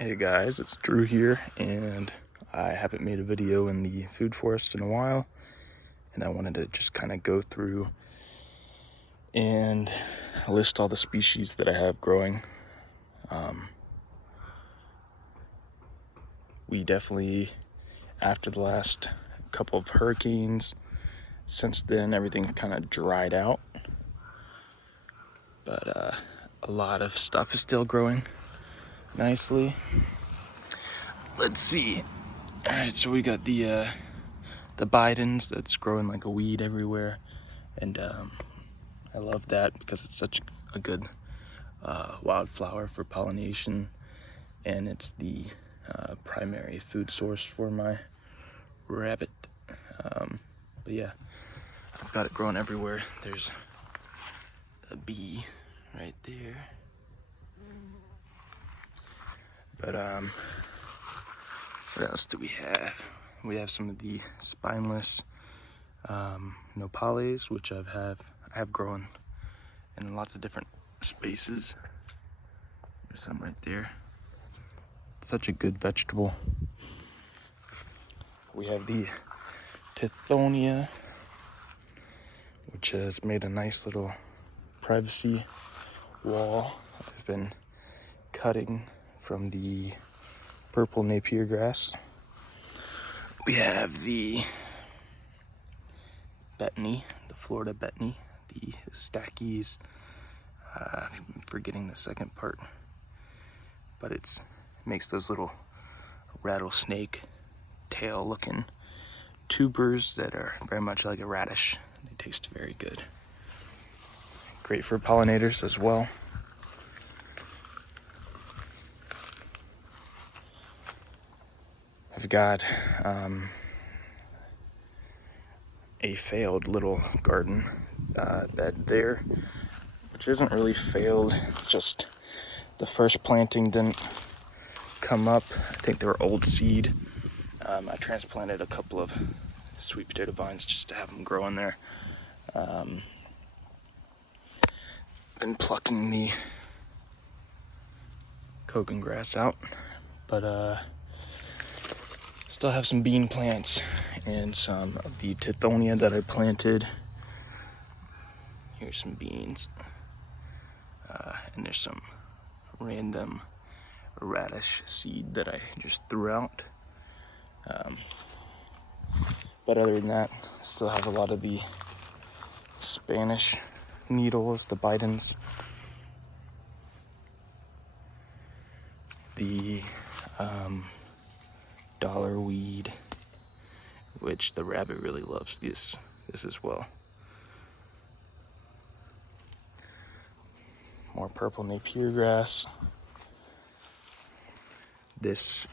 Hey guys, it's Drew here, and I haven't made a video in the food forest in a while, and I wanted to just kind of go through and list all the species that I have growing. We definitely, after the last couple of hurricanes, since then everything kind of dried out, but a lot of stuff is still growing nicely. Let's see. All right, so we got the Bidens that's growing like a weed everywhere, and I love that because it's such a good wildflower for pollination, and it's the primary food source for my rabbit. But yeah, I've got it growing everywhere. There's a bee right there. But what else do we have? We have some of the spineless nopales, which I have grown in lots of different spaces. There's some right there. Such a good vegetable. We have the Tithonia, which has made a nice little privacy wall. I've been cutting from the purple Napier grass. We have the Betony, the Florida Betony, the Stackies. I'm forgetting the second part, but it makes those little rattlesnake tail looking tubers that are very much like a radish. They taste very good. Great for pollinators as well. I've got a failed little garden bed there, which isn't really failed, it's just the first planting didn't come up. I think they were old seed. I transplanted a couple of sweet potato vines just to have them grow in there. Been plucking the Kogan grass out, but still have some bean plants and some of the Tithonia that I planted. Here's some beans, and there's some random radish seed that I just threw out. But other than that, still have a lot of the Spanish needles, the Bidens, the dollar weed, which the rabbit really loves this as well. More purple Napier grass. This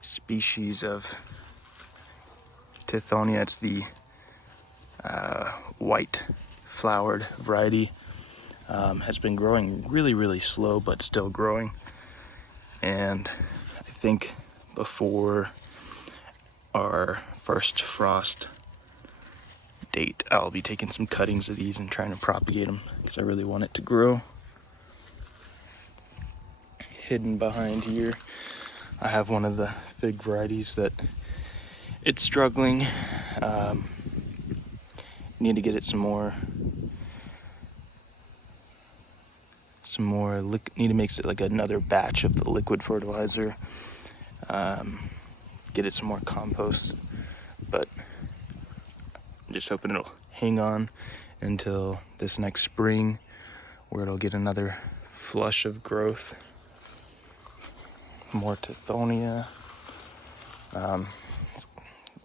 species of Tithonia, it's the white flowered variety, has been growing really slow, but still growing. And I think before our first frost date, I'll be taking some cuttings of these and trying to propagate them because I really want it to grow. Hidden behind here, I have one of the fig varieties that it's struggling. Need to get it some more need to mix it like another batch of the liquid fertilizer, get it some more compost, but I'm just hoping it'll hang on until this next spring where it'll get another flush of growth. More Tithonia,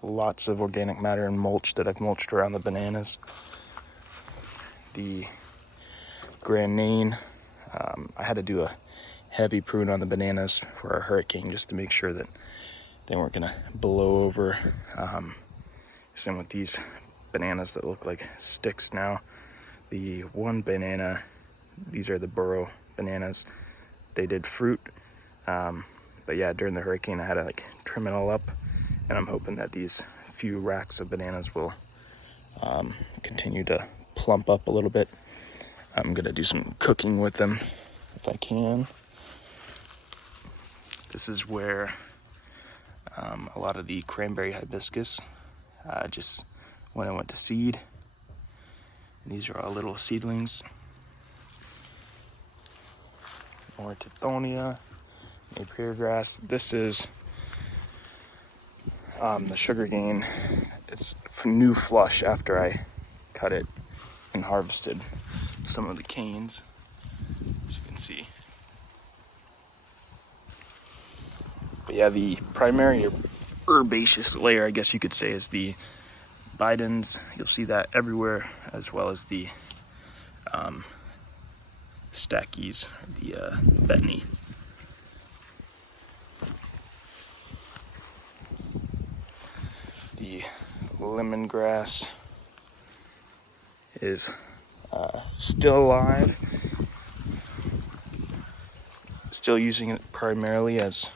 lots of organic matter and mulch that I've mulched around the bananas. The Grand Nain, I had to do a heavy prune on the bananas for our hurricane just to make sure that they weren't gonna blow over. Same with these bananas that look like sticks now. The one banana, these are the burro bananas, they did fruit, but yeah, during the hurricane I had to like trim it all up, and I'm hoping that these few racks of bananas will continue to plump up a little bit. I'm gonna do some cooking with them if I can. This is where a lot of the cranberry hibiscus just when I went to seed. And these are all little seedlings. More tithonia, napier grass. This is the sugar cane. It's new flush after I cut it and harvested some of the canes, as you can see. But yeah, the primary herbaceous layer, I guess you could say, is the Bidens. You'll see that everywhere, as well as the stackies, the betony. The lemongrass is still alive. Still using it primarily as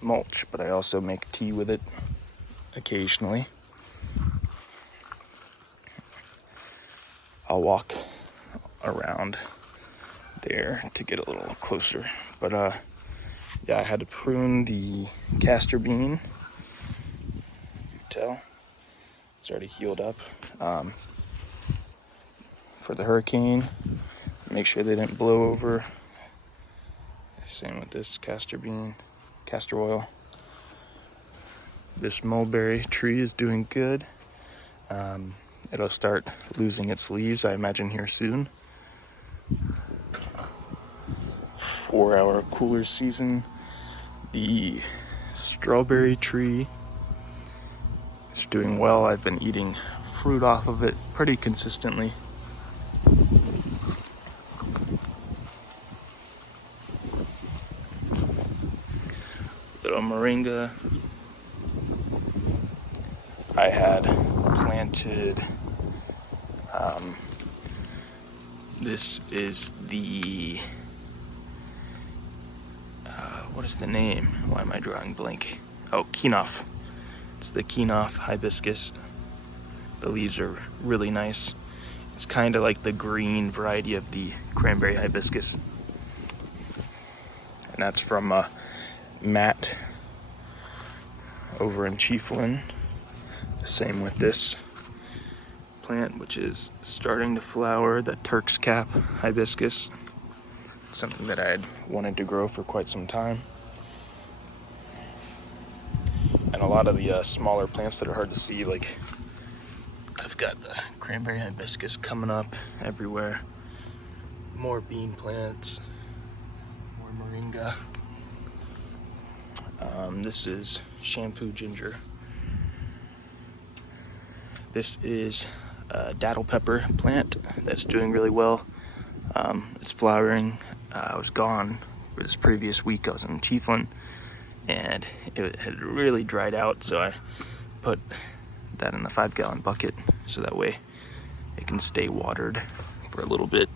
mulch, but I also make tea with it occasionally. I'll walk around there to get a little closer. But yeah, I had to prune the castor bean. You can tell it's already healed up for the hurricane. Make sure they didn't blow over. Same with this castor bean, castor oil. This mulberry tree is doing good. It'll start losing its leaves, I imagine, here soon. 4-hour cooler season. The strawberry tree is doing well. I've been eating fruit off of it pretty consistently. Little moringa. I had planted, this is the, what is the name? Why am I drawing blank? Oh, Kinoff. It's the Kinoff hibiscus. The leaves are really nice. It's kind of like the green variety of the cranberry hibiscus. And that's from Matt over in Chiefland. The same with this plant, which is starting to flower, the Turk's cap hibiscus. Something that I had wanted to grow for quite some time. And a lot of the smaller plants that are hard to see, like I've got the cranberry hibiscus coming up everywhere. More bean plants, more moringa. This is shampoo ginger. This is a daddle pepper plant that's doing really well. It's flowering. I was gone for this previous week. I was in Chiefland and it had really dried out, so I put that in the 5-gallon bucket so that way it can stay watered for a little bit.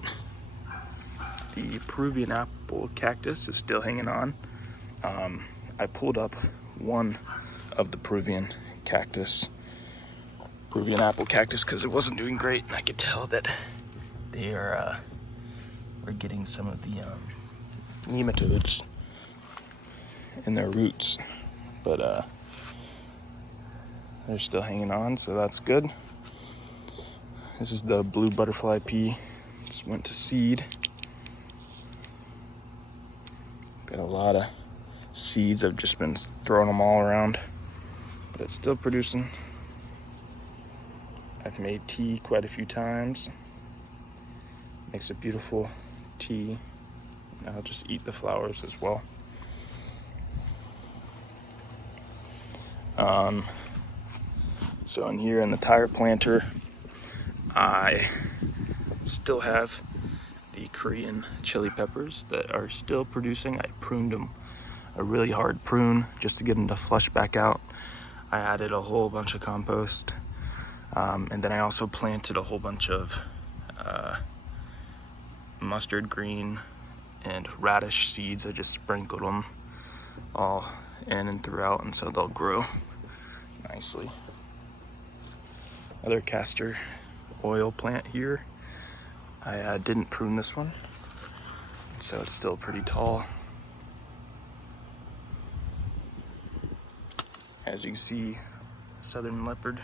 The Peruvian apple cactus is still hanging on. I pulled up one of the Peruvian apple cactus because it wasn't doing great, and I could tell that they were getting some of the nematodes in their roots, but they're still hanging on, so that's good. This is the blue butterfly pea. Just went to seed. Got a lot of seeds. I've just been throwing them all around, but it's still producing. I've made tea quite a few times. Makes a beautiful tea. I'll just eat the flowers as well. So in here in the tire planter, I still have the Korean chili peppers that are still producing. I pruned them a really hard prune just to get them to flush back out. I added a whole bunch of compost, and then I also planted a whole bunch of mustard green and radish seeds. I just sprinkled them all in and throughout, and so they'll grow nicely. Another castor oil plant here. I didn't prune this one, so it's still pretty tall. As you can see, southern leopard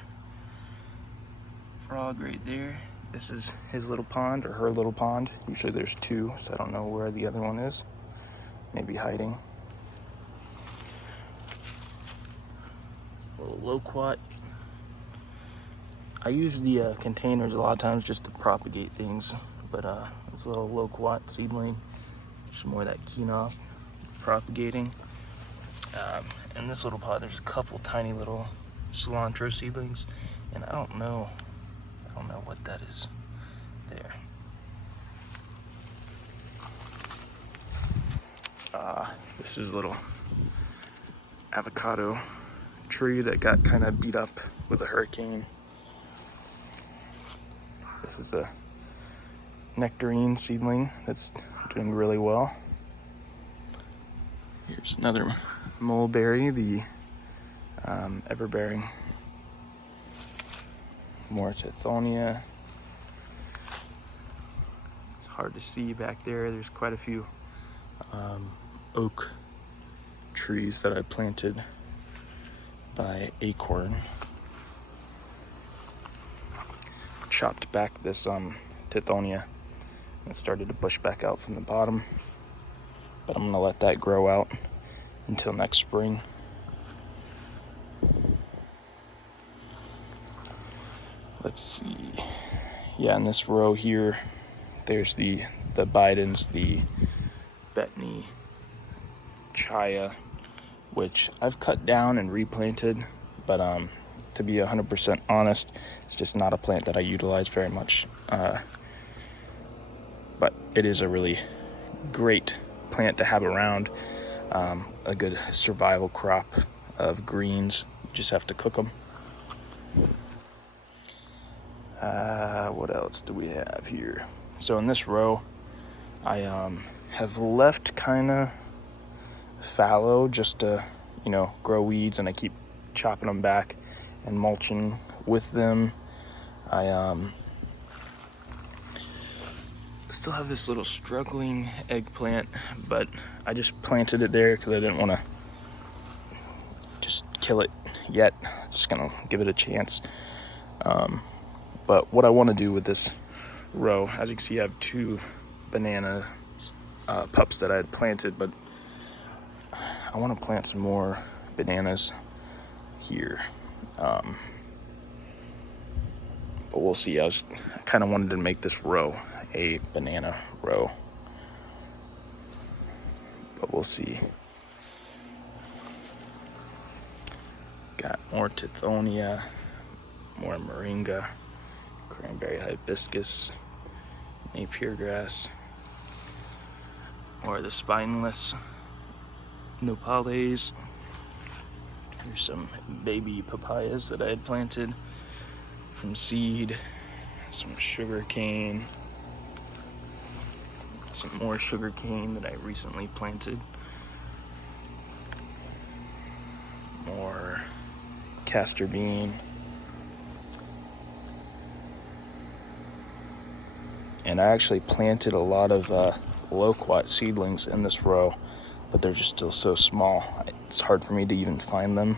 frog right there. This is his little pond, or her little pond. Usually there's two, so I don't know where the other one is. Maybe hiding. A little loquat. I use the containers a lot of times just to propagate things, but it's a little loquat seedling. Just more of that quinoa propagating. In this little pot, there's a couple tiny little cilantro seedlings, and I don't know what that is there. This is a little avocado tree that got kind of beat up with a hurricane. This is a nectarine seedling that's doing really well. Here's another mulberry, the everbearing. More tithonia. It's hard to see back there. There's quite a few oak trees that I planted by acorn. Chopped back this tithonia and started to bush back out from the bottom, but I'm gonna let that grow out until next spring. Let's see. Yeah, in this row here, there's the Bidens, the Betony, Chaya, which I've cut down and replanted, but to be 100% honest, it's just not a plant that I utilize very much. But it is a really great plant to have around. A good survival crop of greens. You just have to cook them. What else do we have here? So in this row, I have left kind of fallow just to, grow weeds, and I keep chopping them back and mulching with them. I still have this little struggling eggplant, but I just planted it there because I didn't want to just kill it yet. Just gonna give it a chance. But what I want to do with this row, as you can see, I have two banana pups that I had planted, but I want to plant some more bananas here. But we'll see. I kind of wanted to make this row a banana row, but we'll see. Got more tithonia, more moringa, cranberry hibiscus, napier grass, more of the spineless nopales. Here's some baby papayas that I had planted from seed, some sugar cane, some more sugar cane that I recently planted, more castor bean, and I actually planted a lot of loquat seedlings in this row, but they're just still so small. It's hard for me to even find them.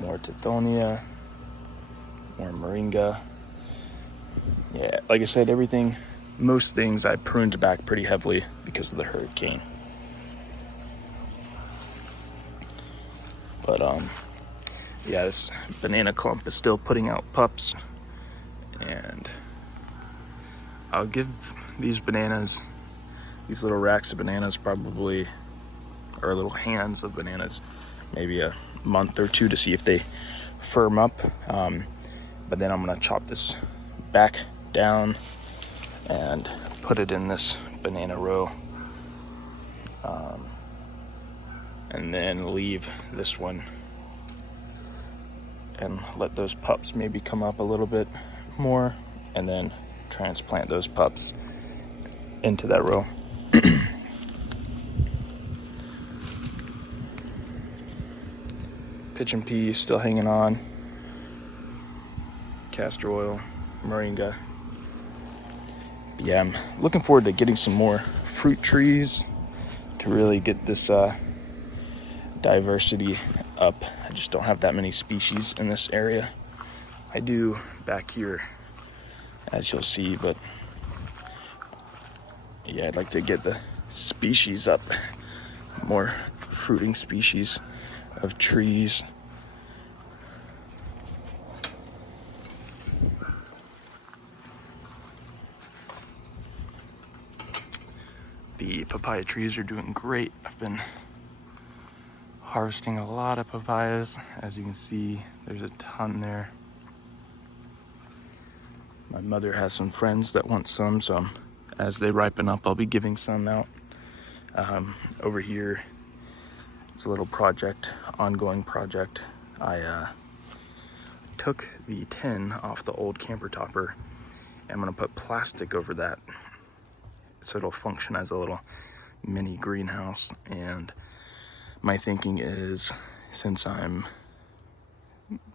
More tithonia, more moringa. Yeah, like I said, most things I pruned back pretty heavily because of the hurricane. But yeah, this banana clump is still putting out pups, and I'll give these little racks of bananas probably, or little hands of bananas, maybe a month or two to see if they firm up. But then I'm gonna chop this back down and put it in this banana row, and then leave this one and let those pups maybe come up a little bit more, and then transplant those pups into that row. Pigeon pea still hanging on, castor oil, moringa, Yeah, I'm looking forward to getting some more fruit trees to really get this diversity up. I just don't have that many species in this area. I do back here, as you'll see, but yeah, I'd like to get the species up, more fruiting species of trees. The papaya trees are doing great. I've been harvesting a lot of papayas. As you can see, there's a ton there. My mother has some friends that want some, so as they ripen up, I'll be giving some out. Over here, it's a little project, ongoing project. I took the tin off the old camper topper. I'm gonna put plastic over that so it'll function as a little mini greenhouse. And my thinking is, since I'm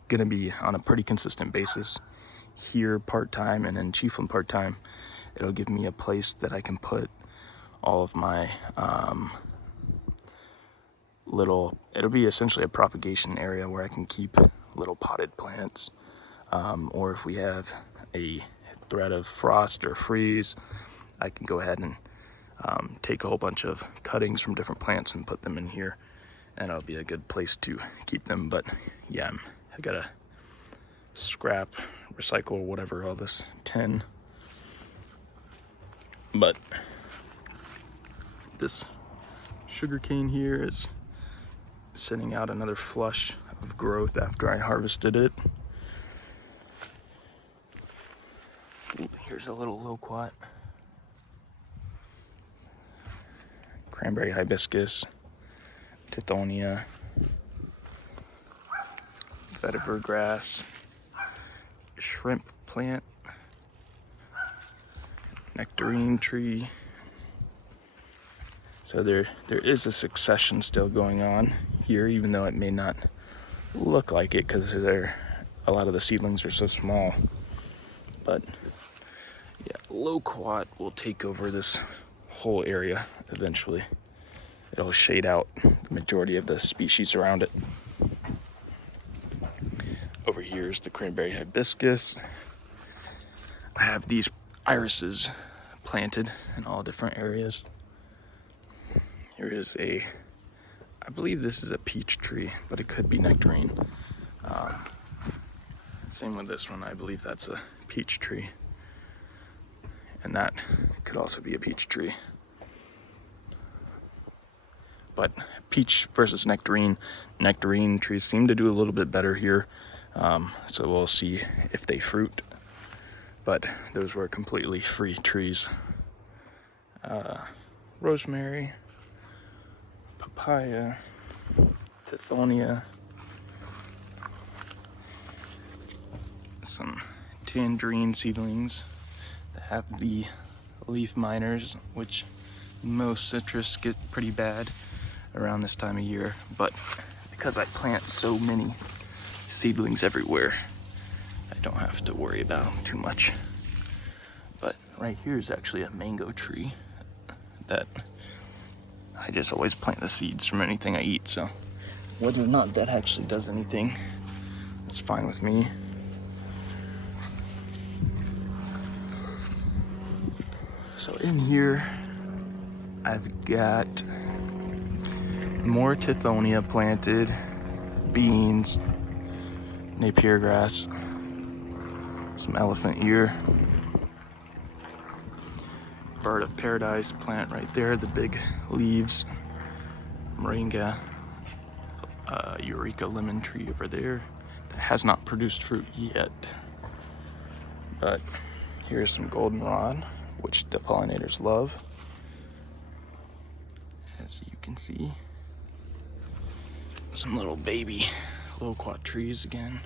gonna be on a pretty consistent basis here part-time and in Chiefland part-time, it'll give me a place that I can put all of my it'll be essentially a propagation area where I can keep little potted plants, or if we have a threat of frost or freeze, I can go ahead and take a whole bunch of cuttings from different plants and put them in here, and it'll be a good place to keep them. But yeah, I gotta scrap, recycle, whatever, all this tin. But this sugarcane here is sending out another flush of growth after I harvested it. Ooh, here's a little loquat. Cranberry hibiscus, tithonia, vetiver grass, shrimp plant, nectarine tree. So there is a succession still going on here, even though it may not look like it because a lot of the seedlings are so small. But yeah, loquat will take over this whole area eventually. It'll shade out the majority of the species around it. Over here is the cranberry hibiscus. I have these irises planted in all different areas. Here is I believe this is a peach tree, but it could be nectarine. Same with this one, I believe that's a peach tree. And that could also be a peach tree. But peach versus nectarine trees seem to do a little bit better here. So we'll see if they fruit. But those were completely free trees. Rosemary, papaya, tithonia, some tangerine seedlings that have the leaf miners, which most citrus get pretty bad around this time of year. But because I plant so many seedlings everywhere, I don't have to worry about them too much. But right here is actually a mango tree that I just always plant the seeds from anything I eat, so whether or not that actually does anything, it's fine with me. So in here, I've got more tithonia planted, beans, Napier grass, some elephant ear, bird of paradise plant right there, the big leaves, moringa, eureka lemon tree over there that has not produced fruit yet. But here's some goldenrod, which the pollinators love, as you can see. Some little baby loquat trees again.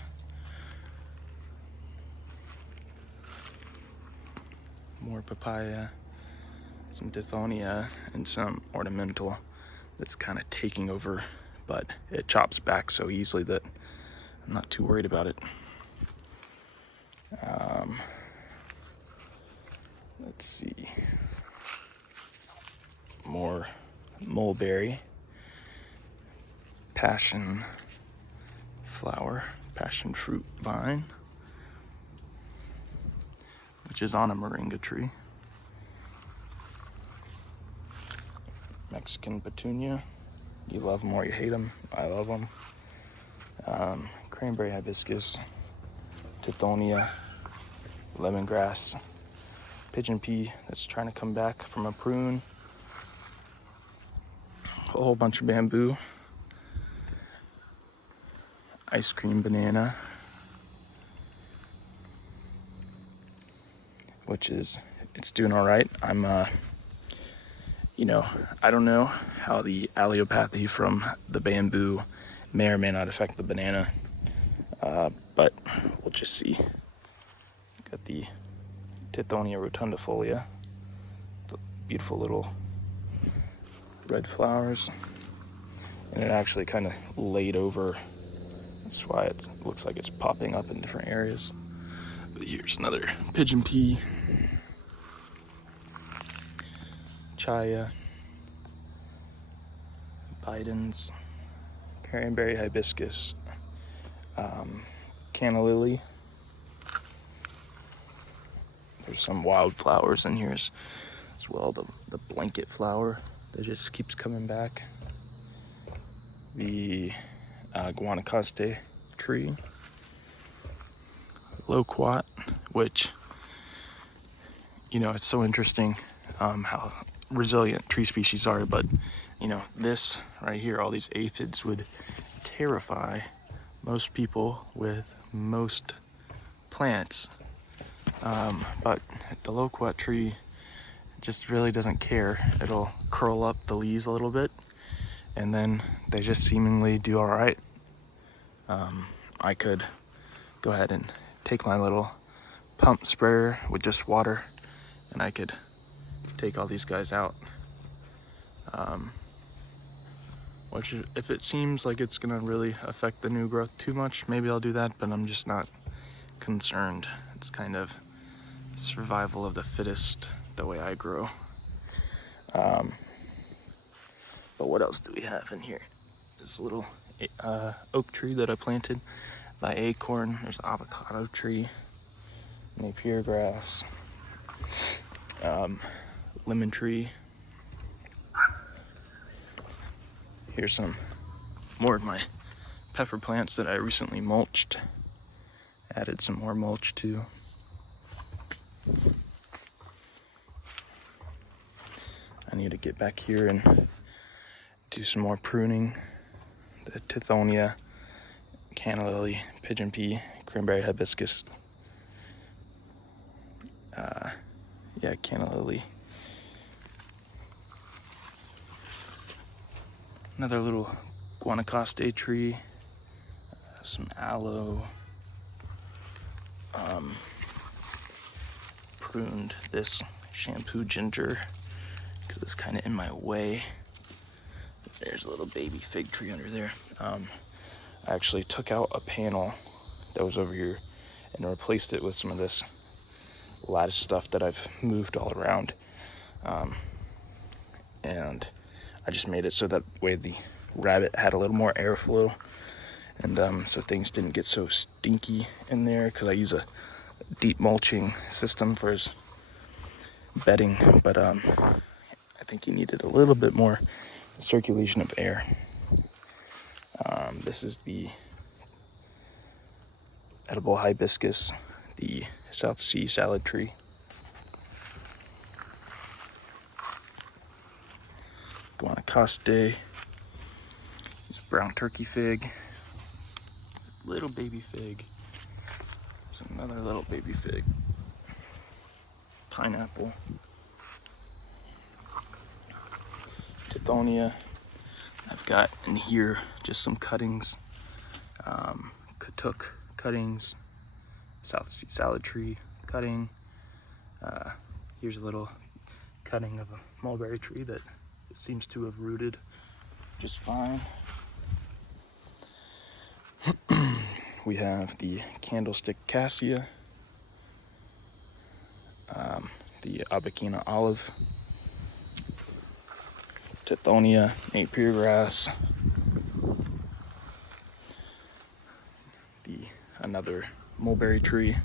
More papaya, some tithonia, and some ornamental that's kind of taking over, but it chops back so easily that I'm not too worried about it. Let's Let's see. More mulberry, passion flower, passion fruit vine, which is on a moringa tree. Mexican petunia. You love them or you hate them. I love them. Cranberry hibiscus, tithonia, lemongrass, pigeon pea that's trying to come back from a prune, a whole bunch of bamboo, ice cream banana, which is, it's doing all right. I'm, I don't know how the allelopathy from the bamboo may or may not affect the banana, but we'll just see. Got the Tithonia rotundifolia, the beautiful little red flowers, and it actually kind of laid over. That's why it looks like it's popping up in different areas. But here's another pigeon pea, chaya, bidens, cranberry hibiscus, canna lily. There's some wildflowers in here as well. The blanket flower that just keeps coming back. The guanacaste tree, loquat, which, it's so interesting how resilient tree species are, but this right here, all these aphids would terrify most people with most plants, but the loquat tree just really doesn't care. It'll curl up the leaves a little bit and then they just seemingly do all right. I could go ahead and take my little pump sprayer with just water and I could take all these guys out. Which, if it seems like it's gonna really affect the new growth too much, maybe I'll do that, but I'm just not concerned. It's kind of survival of the fittest, the way I grow. But what else do we have in here? This little oak tree that I planted by acorn. There's an avocado tree, napier grass, lemon tree. Here's some more of my pepper plants that I recently mulched. Added some more mulch too. I need to get back here and do some more pruning. The tithonia, canna lily, pigeon pea, cranberry hibiscus. Canna lily. Another little guanacaste tree. Some aloe. Pruned this shampoo ginger because it's kind of in my way. There's a little baby fig tree under there. I actually took out a panel that was over here and replaced it with some of this lattice stuff that I've moved all around. And I just made it so that way the rabbit had a little more airflow, and so things didn't get so stinky in there, because I use a deep mulching system for his bedding, but I think he needed a little bit more circulation of air. This is the edible hibiscus, the South Sea salad tree. Guanacaste, this brown turkey fig, little baby fig, there's another little baby fig, pineapple, tithonia. I've got in here just some cuttings, katuk cuttings, South Sea salad tree cutting. Here's a little cutting of a mulberry tree that seems to have rooted just fine. We have the candlestick cassia, the Abacina olive, Tithonia, Napier grass, another mulberry tree,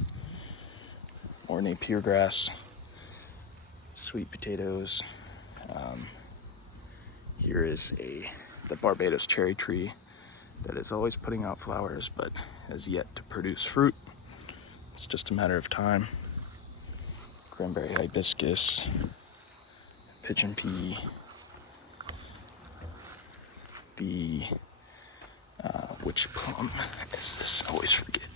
more Napier grass, sweet potatoes. Here is the Barbados cherry tree that is always putting out flowers but has yet to produce fruit. It's just a matter of time. Cranberry hibiscus, pigeon pea, the which plum is this? I always forget.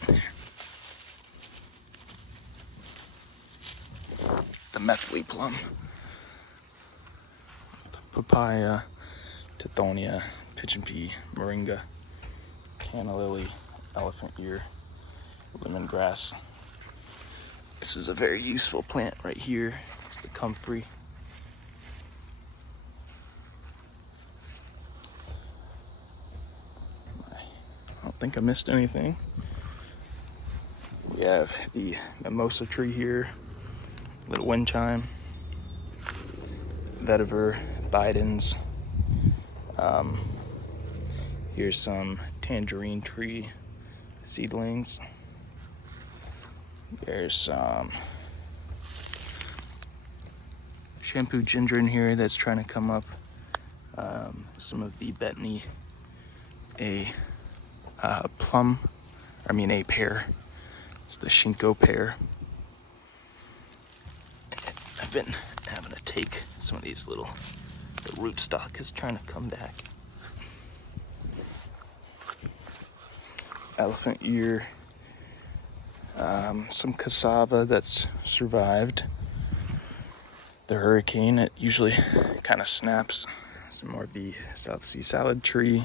The methley plum, papaya, tithonia, pigeon pea, moringa, canna lily, elephant ear, lemongrass. This is a very useful plant right here. It's the comfrey. I don't think I missed anything. We have the mimosa tree here, little wind chime, vetiver, bidens. Here's some tangerine tree seedlings. There's some shampoo ginger in here that's trying to come up. Some of the betony, a pear. It's the Shinko pear. I've been having to take some of these the rootstock is trying to come back. Elephant ear, some cassava that's survived the hurricane. It usually kind of snaps. Some more of the South Sea salad tree,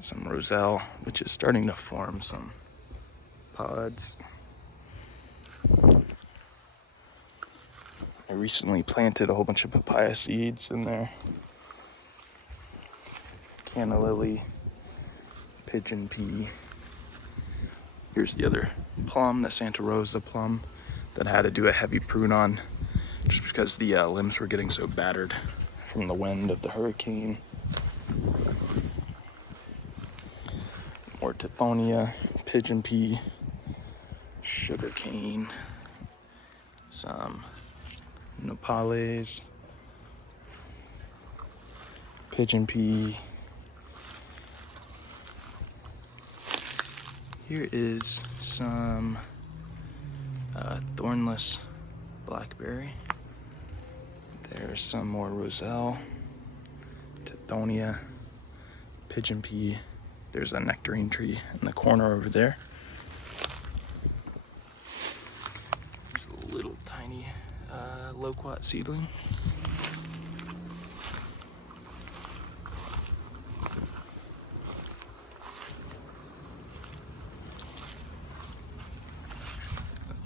some roselle, which is starting to form some pods. I recently planted a whole bunch of papaya seeds in there. Canna lily, pigeon pea. Here's the other plum, the Santa Rosa plum, that I had to do a heavy prune on just because the limbs were getting so battered from the wind of the hurricane. More tithonia, pigeon pea, sugar cane, some nopales, pigeon pea. Here is some thornless blackberry. There's some more roselle, tithonia, pigeon pea. There's a nectarine tree in the corner over there. There's a little tiny loquat seedling.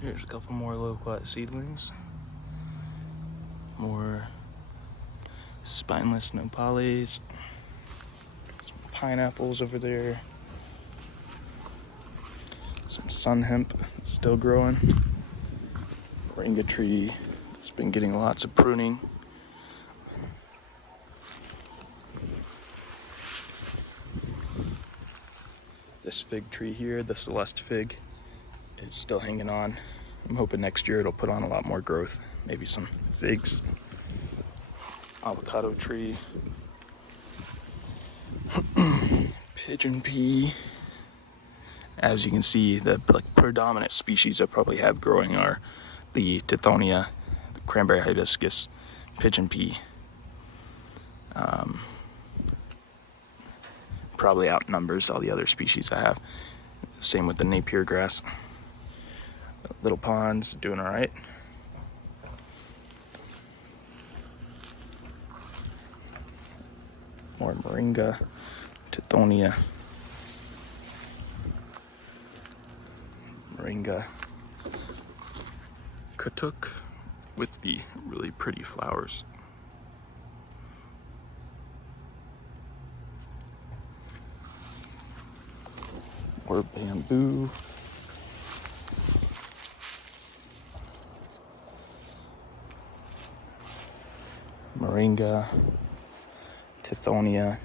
Here's a couple more loquat seedlings. More spineless nopales. Some pineapples over there. Some sun hemp still growing. Moringa tree. It's been getting lots of pruning. This fig tree here, the Celeste fig, is still hanging on. I'm hoping next year it'll put on a lot more growth. Maybe some figs. Avocado tree. Pigeon pea. As you can see, the predominant species I probably have growing are the tithonia, the cranberry hibiscus, pigeon pea. Probably outnumbers all the other species I have. Same with the Napier grass. Little ponds doing all right. More moringa, tithonia, moringa, katuk with the really pretty flowers. More bamboo. moringa, tithonia,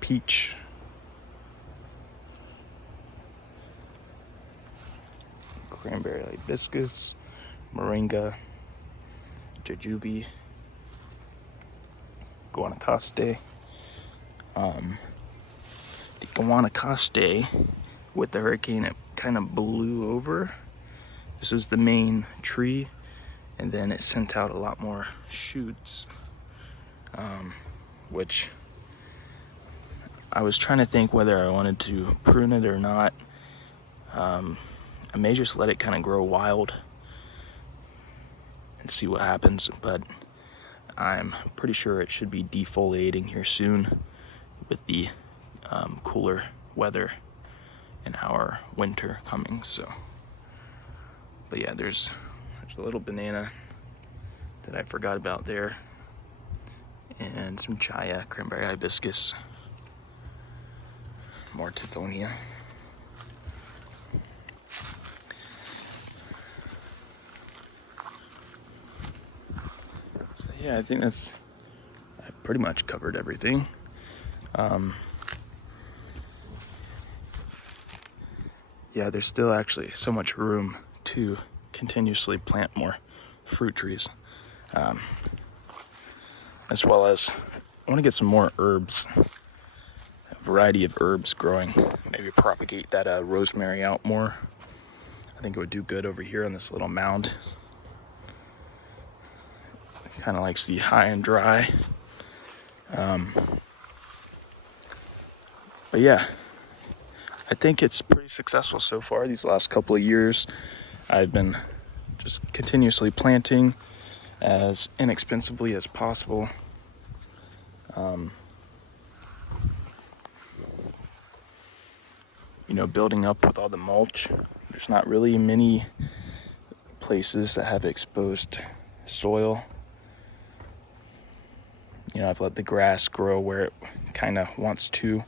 peach, cranberry hibiscus, moringa, jujube, guanacaste. The guanacaste, with the hurricane, it kind of blew over. This was the main tree, and then it sent out a lot more shoots, which I was trying to think whether I wanted to prune it or not. I may just let it kind of grow wild and see what happens, but I'm pretty sure it should be defoliating here soon with the cooler weather in our winter coming. So, but yeah, there's a little banana that I forgot about there, and some chaya, cranberry hibiscus, more tithonia. So yeah, I think I pretty much covered everything. Yeah, there's still actually so much room to continuously plant more fruit trees, as well as I want to get some more herbs, a variety of herbs growing. Maybe propagate that rosemary out more. I think it would do good over here on this little mound. Kind of likes the high and dry. But yeah, I think it's pretty successful so far. These last couple of years, I've been just continuously planting as inexpensively as possible. Building up with all the mulch. There's not really many places that have exposed soil. I've let the grass grow where it kind of wants to,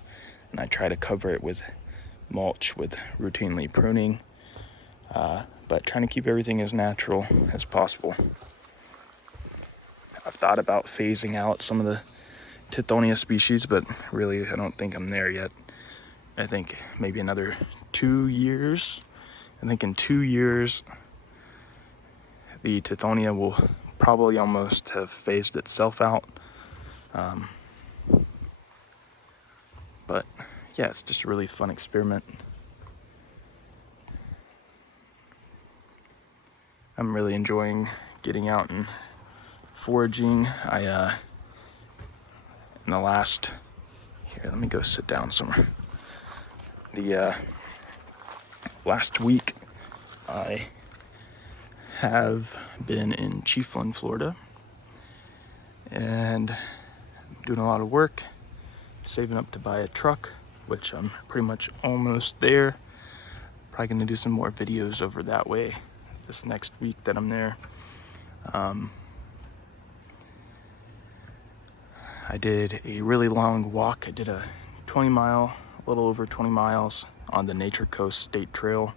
and I try to cover it with mulch with routinely pruning, but trying to keep everything as natural as possible. I've thought about phasing out some of the tithonia species, but really I don't think I'm there yet. I think maybe another 2 years. I think in 2 years the tithonia will probably almost have phased itself out. But yeah, it's just a really fun experiment. I'm really enjoying getting out and foraging. In the last, here, let me go sit down somewhere. The last week I have been in Chiefland, Florida, and doing a lot of work, saving up to buy a truck, which I'm pretty much almost there. Probably gonna do some more videos over that way this next week that I'm there. I did a really long walk. I did a 20 little over 20 miles on the Nature Coast State Trail.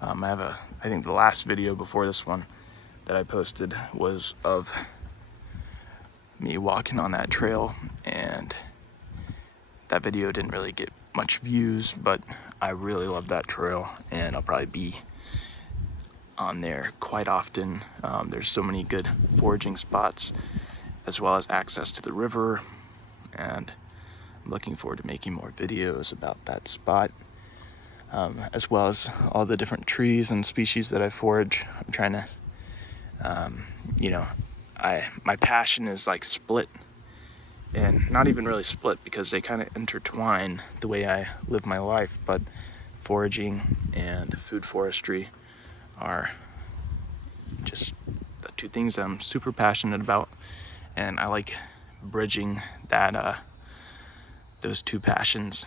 I think the last video before this one that I posted was of me walking on that trail, and that video didn't really get much views, but I really love that trail, and I'll probably be on there quite often. There's so many good foraging spots, as well as access to the river, and I'm looking forward to making more videos about that spot, as well as all the different trees and species that I forage. I'm trying to, my passion is like split, and not even really split because they kind of intertwine the way I live my life, but foraging and food forestry are just the two things that I'm super passionate about, and I like bridging that those two passions,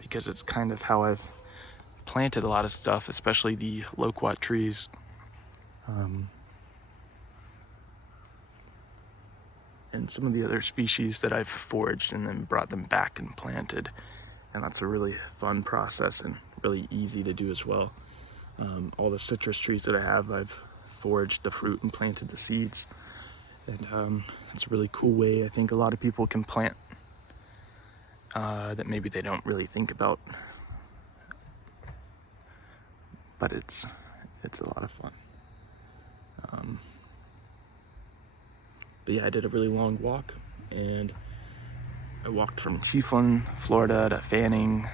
because it's kind of how I've planted a lot of stuff, especially the loquat trees. And some of the other species that I've foraged and then brought them back and planted, and that's a really fun process and really easy to do as well. All the citrus trees that I have, I've foraged the fruit and planted the seeds, And it's a really cool way I think a lot of people can plant that maybe they don't really think about. But it's a lot of fun. But yeah, I did a really long walk, and I walked from Chiefland, Florida to Fanning,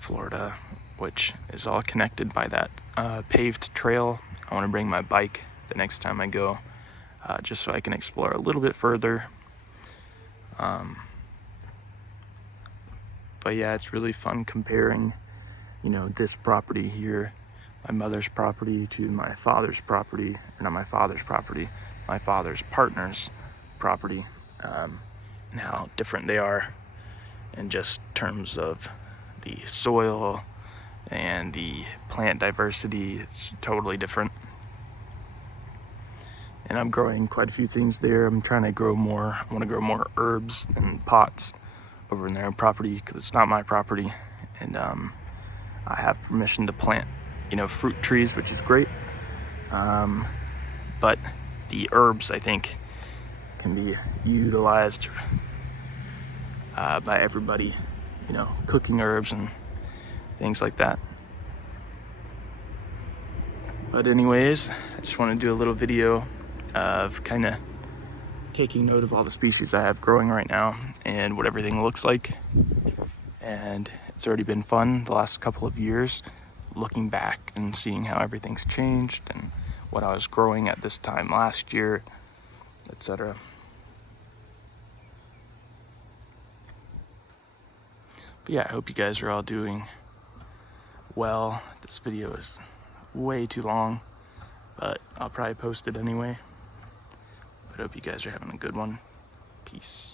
Florida, which is all connected by that paved trail. I want to bring my bike the next time I go, just so I can explore a little bit further. But yeah, it's really fun comparing, this property here, my mother's property, to my father's property, or not my father's property, my father's partner's property, and how different they are in just terms of the soil and the plant diversity. It's totally different. And I'm growing quite a few things there. I'm trying to grow more. I want to grow more herbs and pots over in their property because it's not my property. And I have permission to plant, fruit trees, which is great. But the herbs, I think, can be utilized by everybody, cooking herbs and things like that. But anyways, I just want to do a little video of kind of taking note of all the species I have growing right now and what everything looks like. And it's already been fun the last couple of years, looking back and seeing how everything's changed and what I was growing at this time last year, etc. But yeah, I hope you guys are all doing well. This video is way too long, but I'll probably post it anyway. But I hope you guys are having a good one. Peace.